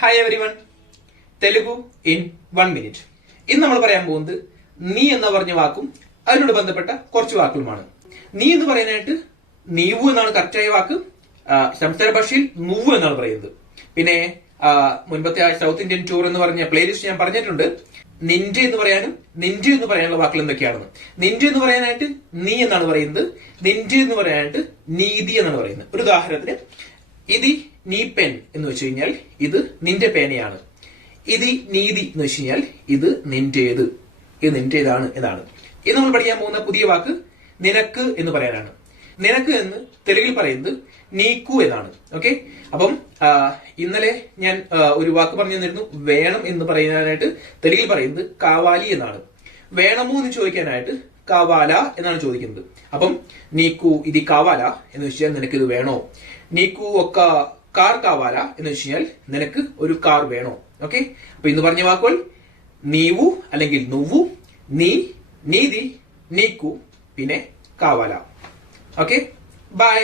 Hi everyone, Telugu in 1 minute. ഇന്ന് നമ്മൾ പറയാൻ പോകുന്നത് നീ എന്ന് പറഞ്ഞ വാക്കും അതിനോട് ബന്ധപ്പെട്ട കുറച്ച് വാക്കുകളുമാണ്. നീ എന്ന് പറയാനായിട്ട് നീവു എന്നാണ് കറക്റ്റായ വാക്ക്. സംസ്ഥാന ഭാഷയിൽ നുവു എന്നാണ് പറയുന്നത്. പിന്നെ മുൻപത്തെ സൗത്ത് ഇന്ത്യൻ ടൂർ എന്ന് പറഞ്ഞ പ്ലേലിസ്റ്റ് ഞാൻ പറഞ്ഞിട്ടുണ്ട്. നിന്റെ എന്ന് പറയാനും നിന്റെ എന്ന് പറയാനുള്ള വാക്കുകൾ എന്തൊക്കെയാണെന്ന്. നിന്റെ എന്ന് പറയാനായിട്ട് നീ എന്നാണ് പറയുന്നത്. നിന്റെ എന്ന് പറയാനായിട്ട് നീതി എന്നാണ് പറയുന്നത്. ഒരു ഉദാഹരണത്തിന്, ഇതി നീ പെൻ എന്ന് വെച്ച് കഴിഞ്ഞാൽ ഇത് നിന്റെ പേനയാണ്. ഇതി നീതി എന്ന് വെച്ച് കഴിഞ്ഞാൽ ഇത് നിന്റേത്, ഇത് നിന്റേതാണ് എന്നാണ്. ഇത് നമ്മൾ പഠിക്കാൻ പോകുന്ന പുതിയ വാക്ക് നിനക്ക് എന്ന് പറയാനാണ്. നിനക്ക് എന്ന് തെലുങ്കിൽ പറയുന്നത് നീക്കു എന്നാണ്. ഓക്കെ, അപ്പം ഇന്നലെ ഞാൻ ഒരു വാക്ക് പറഞ്ഞു തന്നിരുന്നു. വേണം എന്ന് പറയാനായിട്ട് തെലുങ്കിൽ പറയുന്നത് കാവാലി എന്നാണ്. വേണമോ എന്ന് ചോദിക്കാനായിട്ട് കാവാല എന്നാണ് ചോദിക്കുന്നത്. അപ്പം നീക്കു ഇത് കാവാല എന്ന് വെച്ചാൽ നിനക്ക് ഇത് വേണോ. നീക്കു ഒക്ക കാർ കാവാല എന്ന് വെച്ച് കഴിഞ്ഞാൽ നിനക്ക് ഒരു കാർ വേണോ. ഓക്കെ, അപ്പൊ ഇന്ന് പറഞ്ഞ വാക്കുകൾ നീവു അല്ലെങ്കിൽ നുവു, നീ, നീതി, നീക്കു, പിന്നെ കാവാല. Okay, by.